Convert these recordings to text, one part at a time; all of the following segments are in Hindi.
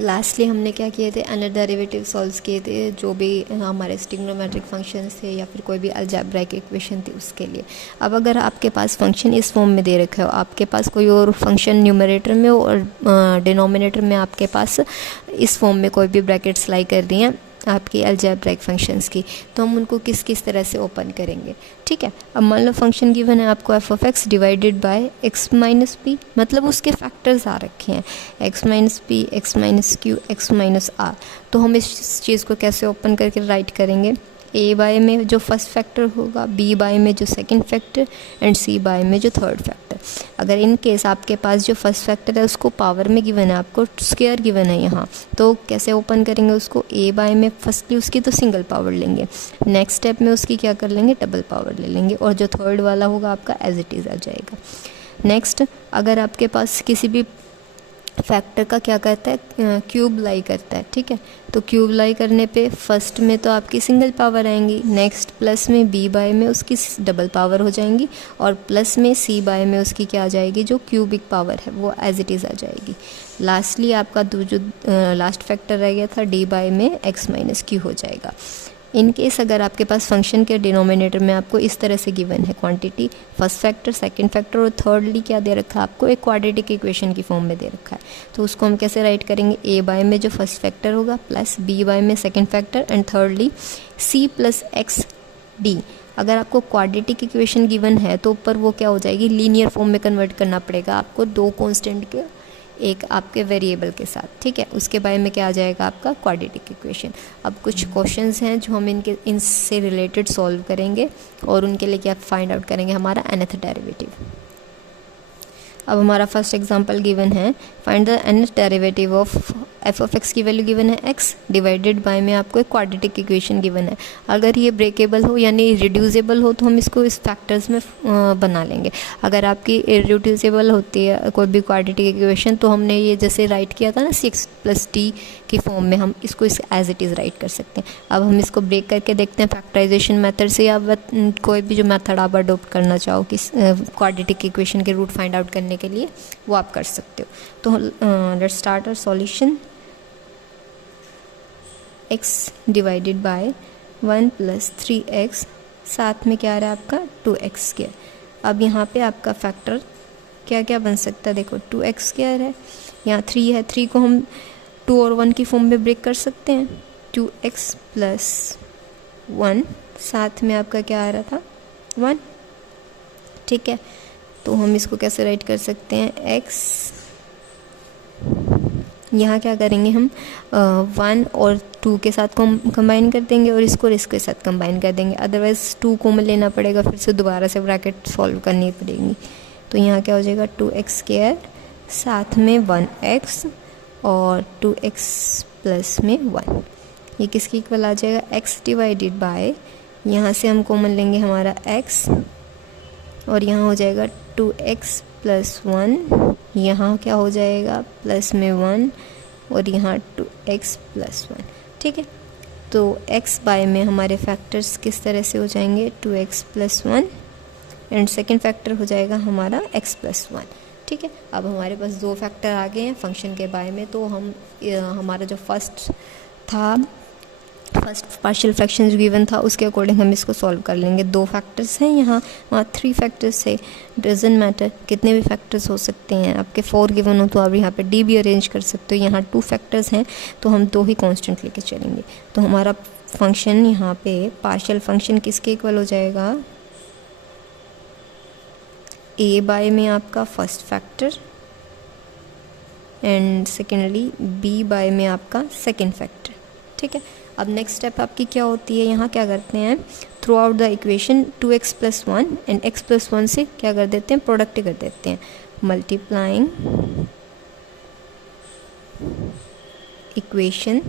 लास्टली हमने क्या किए थे, अनदर डेरिवेटिव सॉल्व किए थे, जो भी हमारे ट्रिग्नोमेट्रिक फंक्शंस थे या फिर कोई भी अलजेब्रिक इक्वेशन थी उसके लिए। अब अगर आपके पास फंक्शन इस फॉर्म में दे रखा हो, आपके पास कोई और फंक्शन न्यूमरेटर में हो और डिनोमिनेटर में आपके पास इस फॉर्म में कोई भी ब्रैकेट्स लाई कर रही हैं आपकी अलजेब्रिक फंक्शंस की, तो हम उनको किस किस तरह से ओपन करेंगे। ठीक है, अब मान लो फंक्शन गिवन है आपको F of X divided by X minus P, मतलब उसके फैक्टर्स आ रखे हैं X minus P, X minus Q, X minus R. तो हम इस चीज़ को कैसे ओपन करके राइट करेंगे, ए बाय में जो फर्स्ट फैक्टर होगा, बी बाय में जो second factor and C by में जो थर्ड फैक्टर। अगर इन केस आपके पास जो फर्स्ट फैक्टर है उसको पावर में गिवन है, आपको स्क्वायर गिवन है यहाँ, तो कैसे ओपन करेंगे उसको, ए बाय में फर्स्टली उसकी तो सिंगल पावर लेंगे, नेक्स्ट स्टेप में उसकी क्या कर लेंगे, डबल पावर ले लेंगे, और जो थर्ड वाला होगा आपका एज इट इज़ आ जाएगा। नेक्स्ट, अगर आपके पास किसी भी फैक्टर का क्या करता है, क्यूब लाई करता है, ठीक है, तो क्यूब लाई करने पे फर्स्ट में तो आपकी सिंगल पावर आएंगी, नेक्स्ट प्लस में बी बाय में उसकी डबल पावर हो जाएंगी, और प्लस में सी बाय में उसकी क्या आ जाएगी, जो क्यूबिक पावर है वो एज इट इज़ आ जाएगी। लास्टली आपका जो लास्ट फैक्टर रह गया था डी बाय में एक्स माइनस क्यू हो जाएगा। इन केस अगर आपके पास फंक्शन के डिनोमिनेटर में आपको इस तरह से गिवन है quantity, first factor, second factor और थर्डली क्या दे रखा है आपको, एक क्वाड्रेटिक इक्वेशन की फॉर्म में दे रखा है, तो उसको हम कैसे राइट करेंगे, ए बाय में जो फर्स्ट फैक्टर होगा प्लस बी बाय में second factor and thirdly C plus X D. अगर आपको क्वाड्रेटिक इक्वेशन गिवन है तो ऊपर वो क्या हो जाएगी, लीनियर फॉर्म में कन्वर्ट करना पड़ेगा आपको, दो कॉन्स्टेंट के एक आपके वेरिएबल के साथ, ठीक है, उसके बारे में क्या आ जाएगा आपका क्वाड्रेटिक इक्वेशन। अब कुछ क्वेश्चंस हैं जो हम इनसे रिलेटेड सॉल्व करेंगे और उनके लिए क्या फाइंड आउट करेंगे, हमारा nth डेरिवेटिव। अब हमारा फर्स्ट एग्जांपल गिवन है, find the nth derivative of F of x की वैल्यू गिवन है x डिवाइडेड बाय में आपको एक क्वाड्रेटिक इक्वेशन गिवन है। अगर ये ब्रेकेबल हो यानी रिड्यूसेबल हो तो हम इसको इस फैक्टर्स में बना लेंगे। अगर आपकी इरेड्यूसेबल होती है कोई भी क्वाड्रेटिक इक्वेशन तो हमने ये जैसे राइट किया था ना 6 + t की फॉर्म में, हम इसको इस एज इट इज़ राइट कर सकते हैं। अब हम इसको ब्रेक करके देखते हैं फैक्टराइजेशन मेथड से, या कोई भी जो मेथड आप अडोप्ट करना चाहो कि क्वाड्रेटिक इक्वेशन के रूट फाइंड आउट करने के लिए वो आप कर सकते हो। तो let's start our solution. x divided by 1 + 3x, साथ में क्या आ रहा है आपका 2x²। अब यहाँ पे आपका फैक्टर क्या क्या बन सकता है, देखो 2x² है, यहाँ 3 है, 3 को हम 2 और 1 की फॉर्म में ब्रेक कर सकते हैं, 2x + 1, साथ में आपका क्या आ रहा था 1, ठीक है। तो हम इसको कैसे राइट कर सकते हैं, x, यहाँ क्या करेंगे हम 1 और 2 के साथ कंबाइन कर देंगे और इसको इसके साथ कंबाइन कर देंगे, अदरवाइज़ 2 को में लेना पड़ेगा, फिर से दोबारा से ब्रैकेट सॉल्व करनी पड़ेगी। तो यहाँ क्या हो जाएगा 2x², साथ में 1x और 2x प्लस में 1, ये किसके इक्वल आ जाएगा, x डिवाइडेड बाय, यहाँ से हम कॉमन लेंगे हमारा x और यहाँ हो जाएगा 2x + 1, यहाँ क्या हो जाएगा प्लस में 1 और यहाँ 2x + 1, ठीक है। तो x बाय में हमारे फैक्टर्स किस तरह से हो जाएंगे, 2x + 1 एंड सेकंड फैक्टर हो जाएगा हमारा x + 1, ठीक है। अब हमारे पास दो फैक्टर आ गए हैं फंक्शन के बाय में, तो हम हमारा जो फर्स्ट पार्शियल फ्रैक्शन जो गिवन था उसके अकॉर्डिंग हम इसको सॉल्व कर लेंगे। 2 फैक्टर्स हैं यहाँ, वहाँ 3 फैक्टर्स है, डजंट मैटर, कितने भी फैक्टर्स हो सकते हैं। आपके 4 गिवन हो तो आप यहाँ पे डी भी अरेंज कर सकते हो। यहाँ 2 फैक्टर्स हैं तो हम 2 ही कांस्टेंट लेके चलेंगे। तो हमारा फंक्शन यहाँ पे पार्शियल फंक्शन किसके इक्वल हो जाएगा, ए बाय में आपका first factor and secondly B by में आपका सेकेंड फैक्टर, ठीक है। अब नेक्स्ट स्टेप आपकी क्या होती है, यहाँ क्या करते हैं, through out the equation 2x + 1 and x + 1 से क्या कर देते हैं, प्रोडक्ट कर देते हैं, multiplying equation,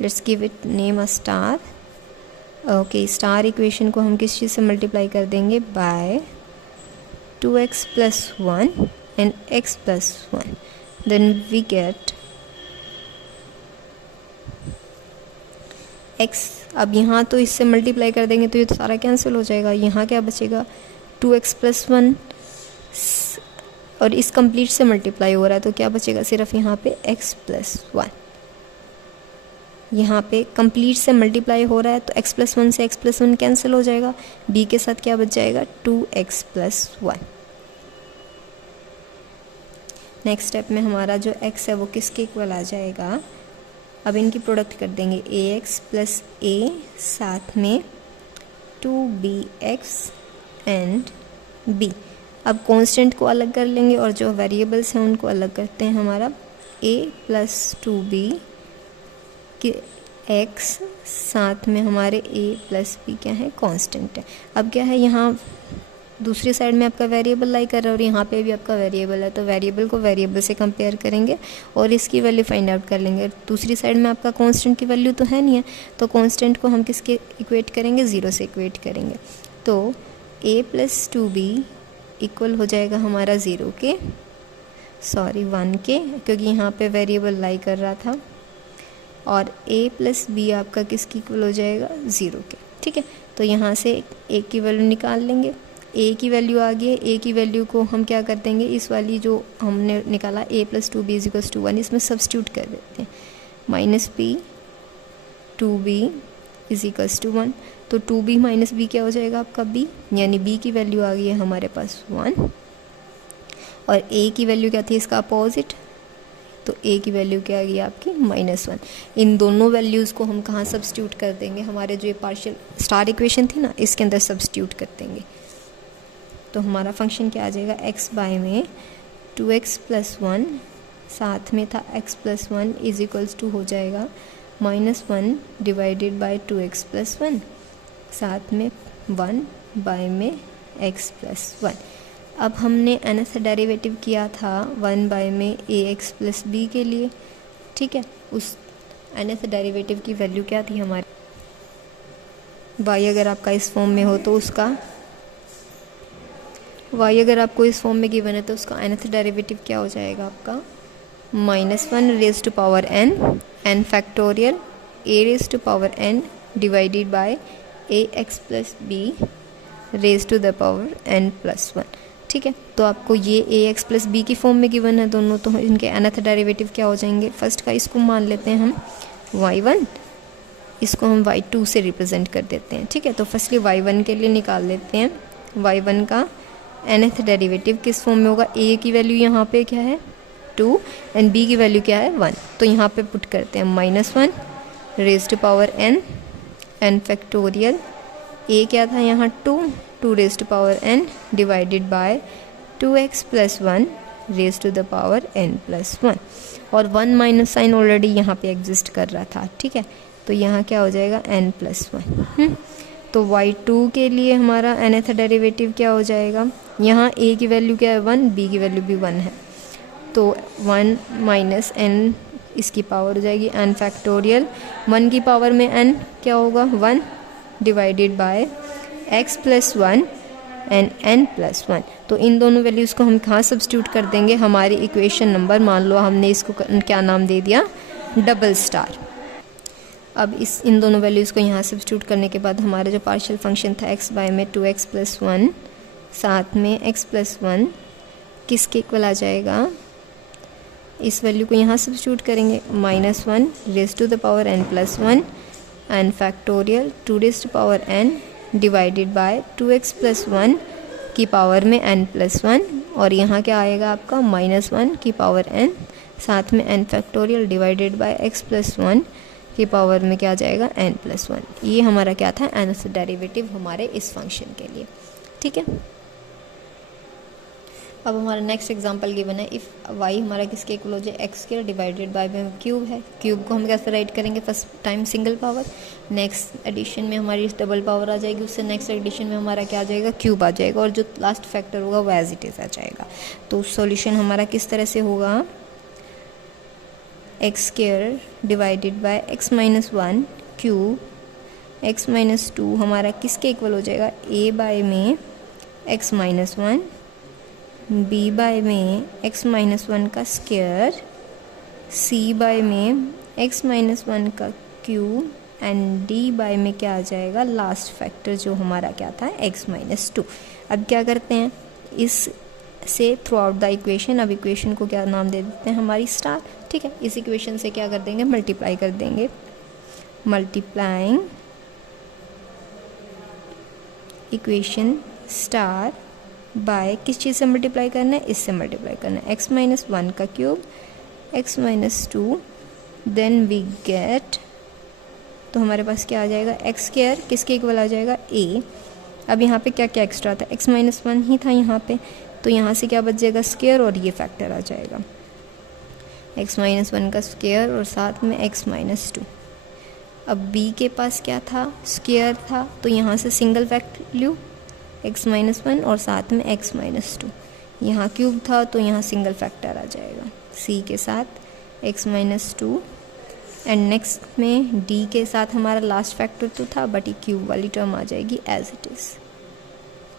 let's give it name a star. Okay, star equation को हम किस चीज़ से मल्टीप्लाई कर देंगे, by 2x + 1 and x + 1, then we get x। अब यहाँ तो इससे मल्टीप्लाई कर देंगे तो ये तो सारा कैंसिल हो जाएगा, यहाँ क्या बचेगा 2x + 1 और इस कंप्लीट से मल्टीप्लाई हो रहा है, तो क्या बचेगा सिर्फ यहाँ पे x प्लस 1। यहाँ पे कंप्लीट से मल्टीप्लाई हो रहा है तो x प्लस 1 से x प्लस 1 कैंसिल हो जाएगा, b के साथ क्या बच जाएगा 2x प्लस 1। नेक्स्ट स्टेप में हमारा जो x है वो किसके इक्वल आ जाएगा, अब इनकी प्रोडक्ट कर देंगे ax प्लस a साथ में 2bx एंड b। अब कांस्टेंट को अलग कर लेंगे और जो वेरिएबल्स हैं उनको अलग करते हैं। हमारा a प्लस 2b कि x साथ में हमारे a प्लस b क्या है कांस्टेंट है। अब क्या है यहाँ दूसरी साइड में आपका वेरिएबल लाई कर रहा है और यहाँ पे भी आपका वेरिएबल है, तो वेरिएबल को वेरिएबल से कंपेयर करेंगे और इसकी वैल्यू फाइंड आउट कर लेंगे। दूसरी साइड में आपका कांस्टेंट की वैल्यू तो है नहीं है, तो कांस्टेंट को हम किसके इक्वेट करेंगे, 0 से इक्वेट करेंगे। तो a प्लस 2b इक्वल हो जाएगा हमारा 1 के, क्योंकि यहाँ पे वेरिएबल लाई कर रहा था, और a प्लस बी आपका किसकी इक्वल हो जाएगा 0 के। ठीक है, तो यहाँ से a की वैल्यू निकाल लेंगे, a की वैल्यू आ गई है। a की वैल्यू को हम क्या कर देंगे, इस वाली जो हमने निकाला a plus 2b is equal to 1, इसमें सब्स्टिट्यूट कर देते हैं, minus b 2b is equal to 1। तो 2b माइनस b क्या हो जाएगा आपका b, यानी b की वैल्यू आ गई है हमारे पास 1, और a की वैल्यू क्या थी इसका अपोजिट, तो a की वैल्यू क्या आ गई आपकी -1। इन दोनों वैल्यूज़ को हम कहाँ सब्स्टिट्यूट कर देंगे, हमारे जो ये पार्शियल स्टार इक्वेशन थी ना इसके अंदर सब्स्टिट्यूट कर देंगे। तो हमारा फंक्शन क्या आ जाएगा, x बाय में 2x प्लस 1 साथ में था x plus 1 is equals to हो जाएगा -1 डिवाइडेड बाय 2x प्लस 1 साथ में 1 बाय में x प्लस 1। अब हमने nth डेरिवेटिव किया था 1 बाय में ax प्लस b के लिए। ठीक है, उस nth डेरिवेटिव की वैल्यू क्या थी हमारी, y अगर आपका इस फॉर्म में हो तो उसका y अगर आपको इस फॉर्म में गिवन है तो उसका nth डेरिवेटिव क्या हो जाएगा आपका -1 raise to power n factorial a raise to power n divided by ax plus b raise to the power n plus 1। ठीक है, तो आपको ये ax प्लस b की फॉर्म में गिवन है दोनों, तो इनके nth डेरिवेटिव क्या हो जाएंगे, फर्स्ट का इसको मान लेते हैं हम y1, इसको हम y2 से रिप्रेजेंट कर देते हैं। ठीक है, तो फर्स्टली y1 के लिए निकाल लेते हैं, y1 का nth डेरिवेटिव किस फॉर्म में होगा, a की वैल्यू यहाँ पे क्या है 2 एंड b की वैल्यू क्या है 1, तो यहाँ पे पुट करते हैं -1 raise to power n factorial, a क्या था यहाँ 2 raise to power n divided by 2x plus 1 raise to the power n plus 1, और 1 माइनस साइन ऑलरेडी यहाँ पे एग्जिस्ट कर रहा था। ठीक है, तो यहाँ क्या हो जाएगा n प्लस 1। तो y2 के लिए हमारा nth डेरिवेटिव क्या हो जाएगा, यहाँ a की वैल्यू क्या है 1, b की वैल्यू भी 1 है, तो 1 माइनस n इसकी पावर हो जाएगी n फैक्टोरियल, 1 की पावर में n क्या होगा 1 divided by x plus 1 and n plus 1। तो इन दोनों वैल्यूज़ को हम कहाँ सब्स्टिट्यूट कर देंगे, हमारी इक्वेशन नंबर, मान लो हमने इसको क्या नाम दे दिया डबल स्टार। अब इन दोनों वैल्यूज़ को यहाँ सब्स्टिट्यूट करने के बाद हमारा जो पार्शियल फंक्शन था x बाय में 2x प्लस 1 साथ में x प्लस 1 किसके इक्वल आ जाएगा, इस वैल्यू को यहाँ सब्स्टिट्यूट करेंगे, -1 raise to the power n plus 1 and factorial 2 raise to power n divided by 2x plus 1 की पावर में n प्लस 1, और यहाँ क्या आएगा आपका -1 की पावर n साथ में n factorial divided by x plus 1 की पावर में क्या आ जाएगा n प्लस 1। ये हमारा क्या था nth डेरिवेटिव हमारे इस फंक्शन के लिए। ठीक है, अब हमारा नेक्स्ट एग्जांपल गिवन है, इफ़ y हमारा किसके इक्वल हो जाए एक्स स्क्वायर डिवाइडेड बाय में क्यूब है, क्यूब को हम कैसे राइट करेंगे, first time single power, next addition में हमारी डबल पावर आ जाएगी, उससे नेक्स्ट एडिशन में हमारा क्या आ जाएगा क्यूब आ जाएगा, और जो लास्ट फैक्टर होगा वो एज इट इज़ आ जाएगा। तो सॉल्यूशन हमारा किस तरह से होगा, x square divided by X minus 1 cube x minus 2 हमारा किसके इक्वल हो जाएगा, a बाय में एक्स माइनस 1 b बाय में x माइनस 1 का स्क्वायर, c बाय में x माइनस 1 का क्यूब एंड d बाय में क्या आ जाएगा लास्ट फैक्टर जो हमारा क्या था x माइनस 2। अब क्या करते हैं, इस से थ्रू आउट द इक्वेशन। अब इक्वेशन को क्या नाम दे देते हैं हमारी स्टार, ठीक है। इस इक्वेशन से क्या कर देंगे, मल्टीप्लाई कर देंगे, मल्टीप्लाइंग इक्वेशन स्टार बाय किस चीज़ से मल्टीप्लाई करना है, इससे मल्टीप्लाई करना है, x माइनस 1 का cube x minus 2, then we get, तो हमारे पास क्या आ जाएगा, एक्स स्क्वायर किसके इक्वल आ जाएगा, a। अब यहाँ पे क्या क्या एक्स्ट्रा था, x माइनस 1 ही था यहाँ पे, तो यहाँ से क्या बच जाएगा, स्क्वायर और ये फैक्टर आ जाएगा, x माइनस 1 का स्क्वायर और साथ में x माइनस 2। अब b के पास क्या था, स्क्वायर था, तो यहाँ से सिंगल वैल्यू x माइनस 1 और साथ में x माइनस 2। यहाँ क्यूब था तो यहाँ सिंगल फैक्टर आ जाएगा c के साथ x माइनस 2, एंड नेक्स्ट में d के साथ हमारा लास्ट फैक्टर तो था, बट ये क्यूब वाली टर्म आ जाएगी एज इट इज़,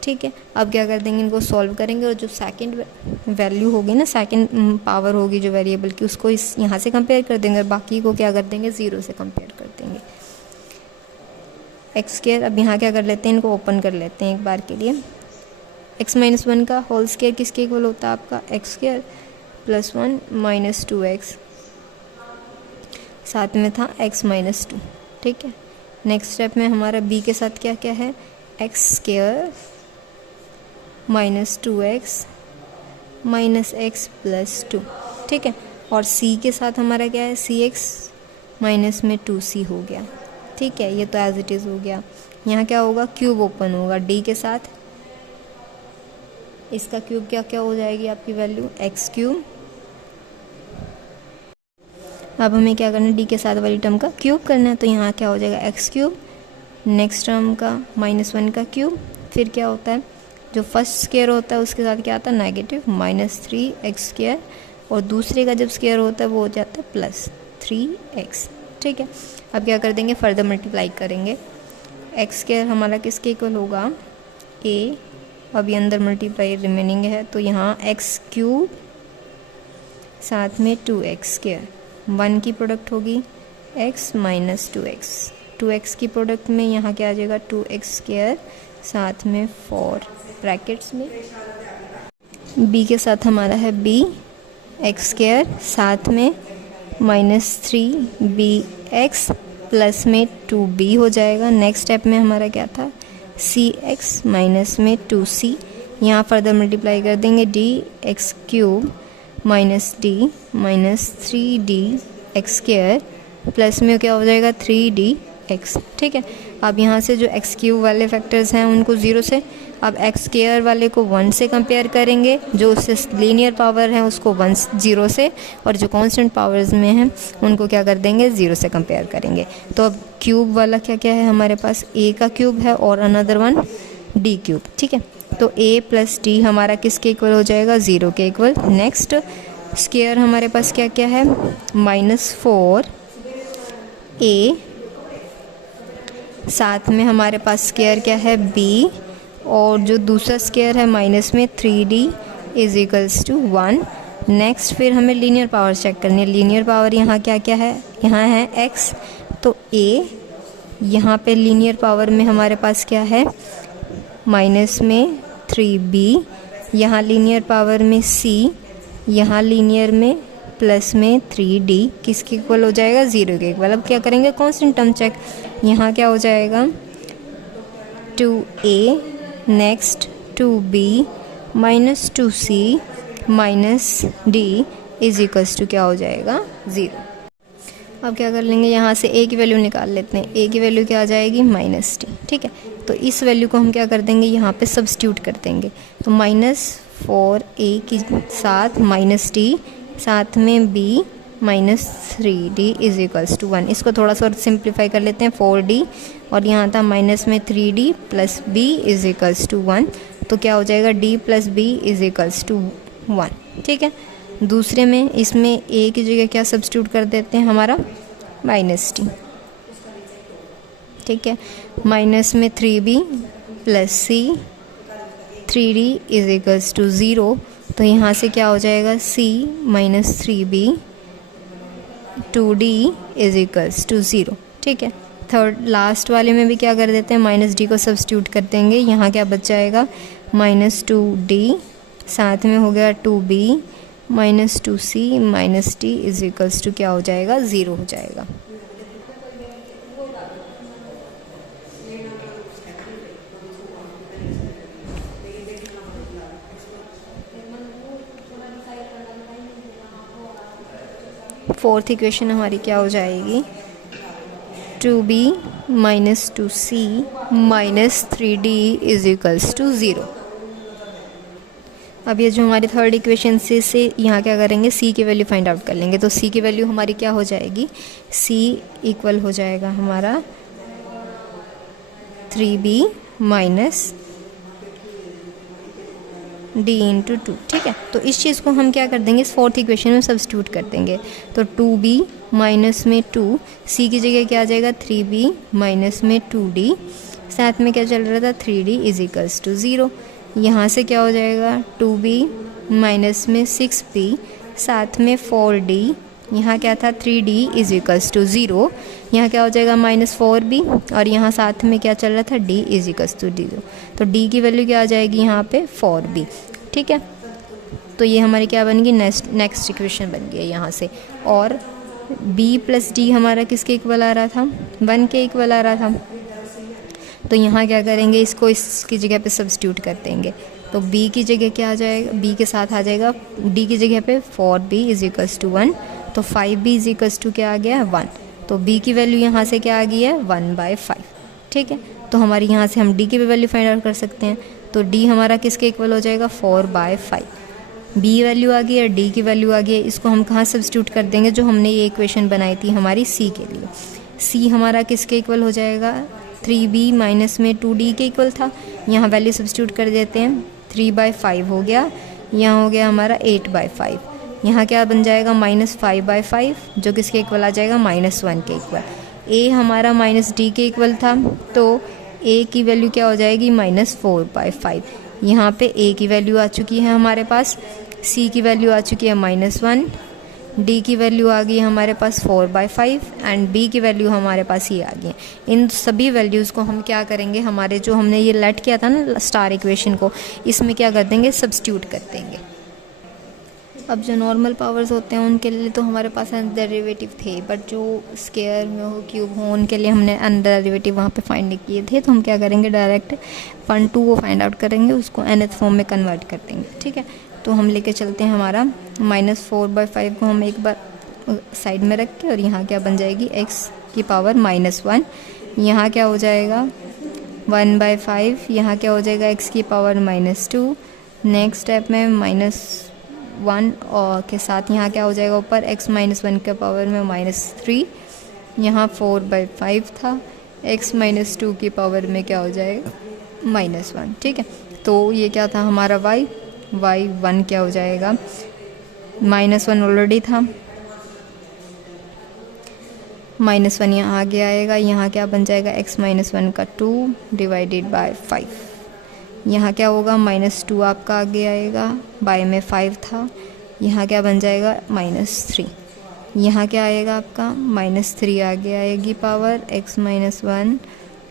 ठीक है। अब क्या कर देंगे, इनको सॉल्व करेंगे और जो सेकंड वैल्यू होगी ना, सेकंड पावर होगी जो वेरिएबल की, उसको इस यहाँ से कंपेयर कर देंगे और बाकी को क्या कर देंगे, 0 से कंपेयर कर देंगे। एक्स स्क्वायर, अब यहाँ क्या कर लेते हैं, इनको ओपन कर लेते हैं एक बार के लिए। x माइनस 1 का होल स्क्वायर किसके इक्वल होता है आपका, x square plus 1 minus 2x, साथ में था x माइनस 2, ठीक है। नेक्स्ट स्टेप में हमारा b के साथ क्या क्या है, x square minus 2x minus x plus 2, ठीक है। और c के साथ हमारा क्या है, cx माइनस में 2c हो गया, ठीक है। ये तो एज इट इज़ हो गया। यहाँ क्या होगा, क्यूब ओपन होगा d के साथ, इसका क्यूब क्या क्या हो जाएगी आपकी वैल्यू, एक्स क्यूब। अब हमें क्या करना है, डी के साथ वाली टर्म का क्यूब करना है, तो यहाँ क्या हो जाएगा, एक्स क्यूब, नेक्स्ट टर्म का माइनस 1 का क्यूब, फिर क्या होता है, जो फर्स्ट स्क्वायर होता है उसके साथ क्या आता है, नेगेटिव माइनस 3x स्क्वायर, और दूसरे का जब स्क्वायर होता है वो हो जाता है प्लस 3x, ठीक है। अब क्या कर देंगे, फर्दर मल्टीप्लाई करेंगे, एक्स स्क्वायर हमारा किसके इक्वल होगा, a, अभी अंदर मल्टीप्लाई रिमेनिंग है, तो यहाँ एक्स क्यूब साथ में 2x स्क्वायर, 1 की प्रोडक्ट होगी x माइनस 2x की प्रोडक्ट में यहाँ क्या आ जाएगा, 2x स्क्वायर साथ में 4 ब्रैकेट्स में, b के साथ हमारा है b एक्स स्क्वायर साथ में माइनस 3bx प्लस में 2b हो जाएगा। नेक्स्ट स्टेप में हमारा क्या था, cx माइनस में 2c, यहाँ फर्दर मल्टीप्लाई कर देंगे, d x cube minus d minus 3d x square plus में क्या हो जाएगा, 3d x, ठीक है। अब यहाँ से जो एक्स क्यूब वाले फैक्टर्स हैं उनको 0 से, अब एक्स स्क्वायर वाले को 1 से कंपेयर करेंगे, जो उससे लीनियर पावर है उसको 0 से, और जो कांस्टेंट पावर्स में हैं उनको क्या कर देंगे, 0 से कंपेयर करेंगे। तो अब क्यूब वाला क्या क्या है हमारे पास, a का क्यूब है और अनदर वन d क्यूब, ठीक है। तो a प्लस d हमारा किसके इक्वल हो जाएगा, 0 के इक्वल। नेक्स्ट स्क्वायर हमारे पास क्या क्या है, माइनस 4a, साथ में हमारे पास स्क्वायर क्या है b, और जो दूसरा स्क्वायर है माइनस में 3d is equals to 1। Next फिर हमें लीनियर पावर चेक करनी है, लीनियर पावर यहाँ क्या क्या है, यहाँ है x, तो a, यहाँ पे लीनियर पावर में हमारे पास क्या है, माइनस में 3b, यहाँ लीनियर पावर में c, यहाँ लीनियर में प्लस में 3d, किसके इक्वल हो जाएगा, 0 के इक्वल। अब क्या करेंगे, कांस्टेंट टर्म चेक, यहाँ क्या हो जाएगा, 2a, next 2b minus 2c minus d is equals to क्या हो जाएगा, 0। अब क्या कर लेंगे, यहाँ से a की वैल्यू निकाल लेते हैं, a की वैल्यू क्या आ जाएगी, माइनस d, ठीक है। तो इस वैल्यू को हम क्या कर देंगे, यहाँ पे सब्स्टिट्यूट कर देंगे, तो माइनस 4a के साथ माइनस d साथ में b minus 3d is equals to 1। इसको थोड़ा सा और सिंप्लीफाई कर लेते हैं, 4d और यहाँ था माइनस में 3d plus b is equals to 1, तो क्या हो जाएगा, d plus b is equals to 1, ठीक है। दूसरे में इसमें a की जगह क्या सब्स्टिट्यूट कर देते हैं, हमारा माइनस d, ठीक है। माइनस में 3b plus c, 3d is equals to 0, तो यहाँ से क्या हो जाएगा, c minus 3b 2d is equals to 0, ठीक है। थर्ड लास्ट वाले में भी क्या कर देते हैं, माइनस d को सब्स्टिट्यूट कर देंगे, यहाँ क्या बच जाएगा, माइनस 2d साथ में हो गया 2b minus 2c minus d is equals to क्या हो जाएगा, 0 हो जाएगा। फोर्थ इक्वेशन हमारी क्या हो जाएगी, 2b minus 2c minus 3d is equals to 0। अब ये जो हमारी थर्ड इक्वेशन से यहाँ क्या करेंगे, c की वैल्यू फाइंड आउट कर लेंगे। तो c की वैल्यू हमारी क्या हो जाएगी, c इक्वल हो जाएगा हमारा 3b माइनस d इंटू 2। ठीक है, तो इस चीज़ को हम क्या कर देंगे, इस फोर्थ इक्वेशन में सब्स्टिट्यूट कर देंगे। तो 2b माइनस में 2, c की जगह क्या आ जाएगा 3b माइनस में 2d, साथ में क्या चल रहा था 3d इज इक्वल्स टू 0। यहाँ से क्या हो जाएगा 2b माइनस में 6b साथ में 4d, यहाँ क्या था 3d इज इक्वल्स टू 0, यहाँ क्या हो जाएगा माइनस 4b और यहाँ साथ में क्या चल रहा था d इज इक्वल्स टू 0। तो d की वैल्यू क्या आ जाएगी यहाँ पे 4b। ठीक है, तो ये हमारी क्या बन गई, नेक्स्ट इक्वेशन बन गई यहाँ से। और b प्लस d हमारा किसके इक्वल आ रहा था, 1 के इक्वल आ रहा था। तो यहाँ क्या करेंगे, इसको इसकी जगह पे सब्स्टिट्यूट कर देंगे। तो b की जगह क्या आ जाएगा, b के साथ आ जाएगा d की जगह पे 4b इज इक्वल्स टू 1, तो 5b इज इक्वल्स टू क्या आ गया है 1। तो b की वैल्यू यहाँ से क्या आ गई है 1/5। ठीक है, तो हमारी यहाँ से हम d की भी वैल्यू फाइंड आउट कर सकते हैं। तो d हमारा किसके इक्वल हो जाएगा 4/5। b वैल्यू आ गई है, d की वैल्यू आ गई है, इसको हम कहाँ सब्स्टिट्यूट कर देंगे, जो हमने ये इक्वेशन बनाई थी हमारी c के लिए। c हमारा किसके इक्वल हो जाएगा 3b माइनस में 2d के इक्वल था, यहाँ वैल्यू सब्स्टिट्यूट कर देते हैं। 3/5 हो गया, यहाँ हो गया हमारा 8/5, यहाँ क्या बन जाएगा -5/5, जो किसके इक्वल आ जाएगा -1 के इक्वल। a हमारा -d के इक्वल था, तो a की वैल्यू क्या हो जाएगी -4/5। यहाँ पे a की वैल्यू आ चुकी है हमारे पास, c की वैल्यू आ चुकी है -1, d की वैल्यू आ गई हमारे पास 4/5 एंड b की वैल्यू हमारे पास ये आ गई। इन सभी वैल्यूज़ को हम क्या करेंगे, हमारे जो हमने ये लेट किया था ना स्टार इक्वेशन को, इसमें क्या कर देंगे सब्स्टिट्यूट कर देंगे। अब जो नॉर्मल पावर्स होते हैं उनके लिए तो हमारे पास डेरिवेटिव थे, बट जो स्केयर में हो क्यूब हो उनके लिए हमने डेरिवेटिव वहाँ पे फाइंड किए थे। तो हम क्या करेंगे, डायरेक्ट 1/2 को फाइंड आउट करेंगे, उसको nth फॉर्म में कन्वर्ट कर देंगे। ठीक है, तो हम लेके चलते हैं हमारा -4/5 को हम एक बार साइड में रख के, और यहाँ क्या बन जाएगी x की पावर -1, यहाँ क्या हो जाएगा 1/5, यहाँ क्या हो जाएगा x की पावर -2। नेक्स्ट स्टेप में -1 और के साथ यहाँ क्या हो जाएगा ऊपर x -1 के पावर में -3, यहाँ 4/5 था, x -2 की पावर में क्या हो जाएगा -1। ठीक है, तो ये क्या था हमारा y 1 क्या हो जाएगा -1 ऑलरेडी था, -1 यहाँ आगे आएगा, यहाँ क्या बन जाएगा x -1 का 2 डिवाइडेड बाय 5, यहाँ क्या होगा -2 आपका आगे आएगा, बाय में 5 था, यहाँ क्या बन जाएगा -3, यहाँ क्या आएगा आपका -3 आगे आएगी पावर x -1,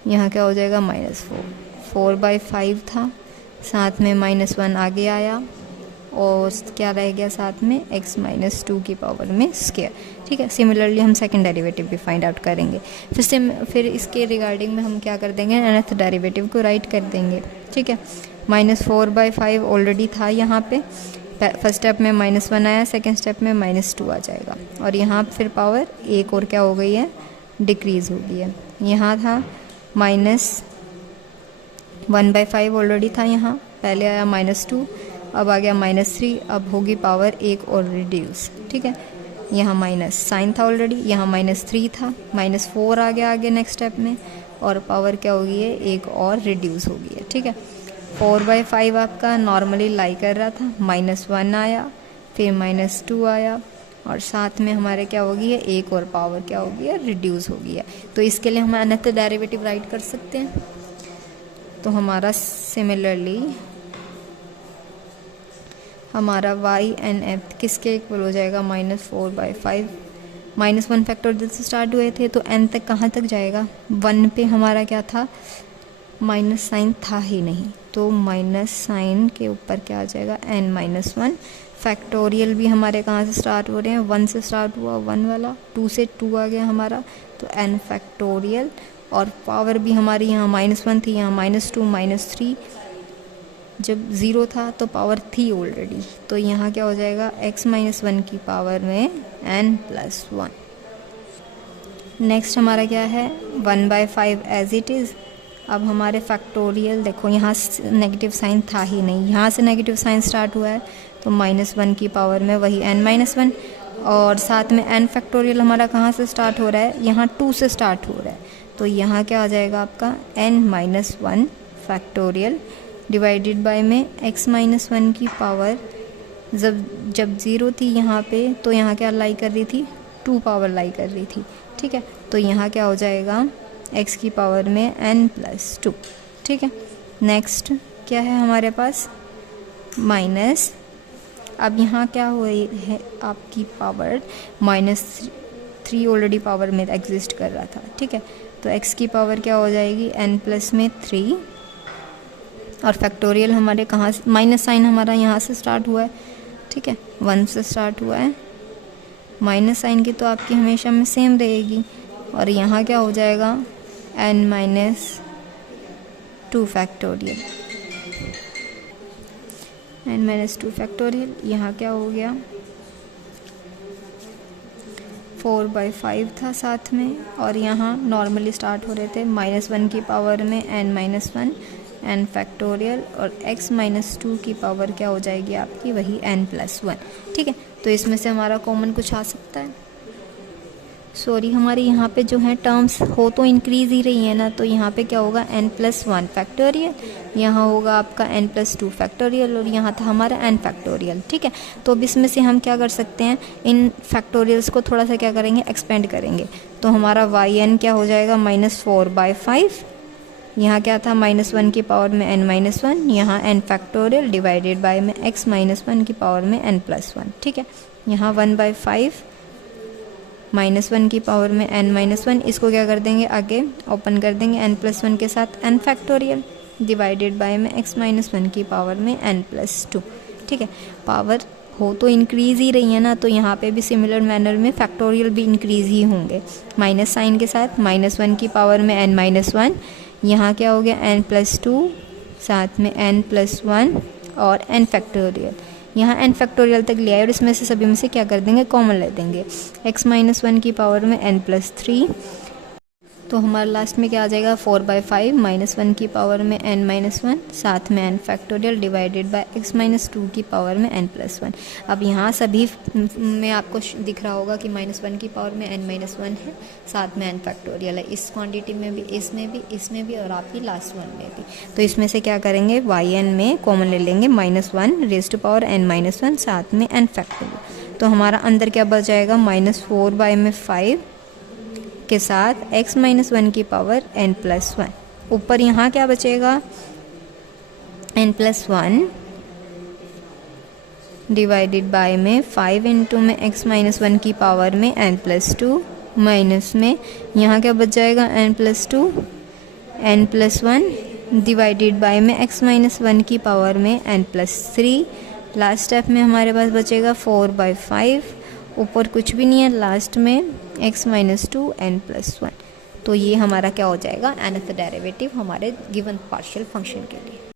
यहाँ क्या हो जाएगा -4/5 था, साथ में -1 आगे आया और क्या रह गया साथ में x -2 की पावर में स्क्वायर। ठीक है, सिमिलरली हम सेकंड डेरिवेटिव भी फाइंड आउट करेंगे। फिर इसके रिगार्डिंग में हम क्या कर देंगे, nth डेरिवेटिव को राइट कर देंगे। ठीक है, -4/5 ऑलरेडी था यहाँ पे, फर्स्ट स्टेप में -1 आया, सेकेंड स्टेप में -2 आ जाएगा, और यहाँ फिर पावर एक और क्या हो गई है डिक्रीज़ हो गई है। यहाँ था -1/5 ऑलरेडी था, यहाँ पहले आया -2, अब आ गया -3, अब होगी पावर एक और रिड्यूस। ठीक है, यहाँ माइनस साइन था ऑलरेडी, यहाँ -3 था, -4 आ गया आगे नेक्स्ट स्टेप में, और पावर क्या हो गई है एक और रिड्यूस हो गई है। ठीक है, 4/5 आपका नॉर्मली लाई कर रहा था, -1 आया, फिर -2 आया, और साथ में हमारे क्या हो गई है एक और पावर क्या हो गई है रिड्यूस हो गई है। तो इसके लिए हम nth डेरिवेटिव राइट कर सकते हैं। तो हमारा सिमिलरली हमारा y nth किसके इक्वल हो जाएगा -4/5, -1 फैक्टोरियल से स्टार्ट हुए थे, तो n तक कहाँ तक जाएगा, 1 पे हमारा क्या था माइनस साइन था ही नहीं, तो माइनस साइन के ऊपर क्या आ जाएगा, n-1। फैक्टोरियल भी हमारे कहाँ से स्टार्ट हो रहे हैं, 1 से स्टार्ट हुआ, 1 वाला, 2 से 2 आ गया हमारा, तो n फैक्टोरियल। और पावर भी हमारी यहाँ -1 थी, यहाँ -2 -3, जब 0 था तो पावर थी ऑलरेडी, तो यहाँ क्या हो जाएगा, x-1 की पावर में n+1। नेक्स्ट हमारा क्या है, 1/5 एज इट इज़। अब हमारे फैक्टोरियल देखो, यहाँ नेगेटिव साइन था ही नहीं, यहाँ से नेगेटिव साइन स्टार्ट हुआ है, तो -1 की पावर में वही n-1, और साथ में n फैक्टोरियल हमारा कहाँ से स्टार्ट हो रहा है, यहाँ 2 से स्टार्ट हो रहा है, तो यहाँ क्या आ जाएगा आपका n-1 फैक्टोरियल डिवाइडेड बाय में x-1 की पावर, जब 0 थी यहाँ पे, तो यहाँ क्या लाई कर रही थी, 2 पावर लाई कर रही थी, ठीक है। तो यहाँ क्या हो जाएगा, x की पावर में n+2, ठीक है। नेक्स्ट क्या है हमारे पास, माइनस, अब यहाँ क्या हो रही है आपकी पावर, -3 ऑलरेडी पावर में एग्जिस्ट कर रहा था, ठीक है। तो x की पावर क्या हो जाएगी, n+3, और फैक्टोरियल हमारे कहाँ से, माइनस साइन हमारा यहाँ से स्टार्ट हुआ है, ठीक है, 1 से स्टार्ट हुआ है, माइनस साइन की तो आपकी हमेशा में सेम रहेगी, और यहाँ क्या हो जाएगा, n-2 फैक्टोरियल, n-2 फैक्टोरियल। यहाँ क्या हो गया, 4/5 था साथ में, और यहाँ नॉर्मली स्टार्ट हो रहे थे, -1 की पावर में n-1 n फैक्टोरियल, और x-2 की पावर क्या हो जाएगी आपकी, वही n+1, ठीक है। तो इसमें से हमारा कॉमन कुछ आ सकता है, सॉरी हमारी यहाँ पे जो है टर्म्स हो तो इंक्रीज ही रही है ना, तो यहाँ पे क्या होगा, n+1 फैक्टोरियल, यहाँ होगा आपका n+2 फैक्टोरियल, और यहाँ था हमारा n फैक्टोरियल, ठीक है। तो अब इसमें से हम क्या कर सकते हैं, इन फैक्टोरियल्स को थोड़ा सा क्या करेंगे, एक्सपेंड करेंगे, तो हमारा yn क्या हो जाएगा, -4/5, यहाँ क्या था, -1 की पावर में n-1, यहाँ n फैक्टोरियल डिवाइडेड बाय में x-1 की पावर में n+1, ठीक है। यहाँ 1/5 -1 की पावर में n-1, इसको क्या कर देंगे, आगे ओपन कर देंगे n+1 के साथ n फैक्टोरियल डिवाइडेड बाय में x-1 की पावर में n+2, ठीक है। पावर हो तो इंक्रीज ही रही है ना, तो यहाँ पे भी सिमिलर मैनर में फैक्टोरियल भी इंक्रीज ही होंगे, माइनस साइन के साथ, -1 की पावर में n-1, यहाँ क्या हो गया, n+2, साथ में n+1 और n फैक्टोरियल, यहाँ n फैक्टोरियल तक ले आए, और इसमें से सभी में से क्या कर देंगे, कॉमन ले देंगे, x-1 की पावर में n+3, तो हमारा लास्ट में क्या आ जाएगा, 4/5 -1 की पावर में n-1, साथ में n factorial divided by x-2 की पावर में n+1। अब यहाँ सभी में आपको दिख रहा होगा कि -1 की पावर में n-1 है, साथ में n फैक्टोरियल है, इस क्वांटिटी में भी, इसमें भी और आपकी लास्ट वन में भी। तो इसमें से क्या करेंगे, yn में कॉमन ले लेंगे, -1 रेज़ टू पावर n-1, साथ में n फैक्टोरियल, तो हमारा अंदर क्या बच जाएगा, -4/5 के साथ x-1 की पावर n+1, ऊपर यहाँ क्या बचेगा, n+1 डिवाइडेड बाय में 5 इंटू में x-1 की पावर में n+2, माइनस में यहाँ क्या बच जाएगा, n+2 n+1 डिवाइडेड बाय में x-1 की पावर में n+3, लास्ट स्टेप में हमारे पास बचेगा 4/5, ऊपर कुछ भी नहीं है, लास्ट में x-2 n+1। तो ये हमारा क्या हो जाएगा, nth डेरिवेटिव हमारे गिवन पार्शियल फंक्शन के लिए।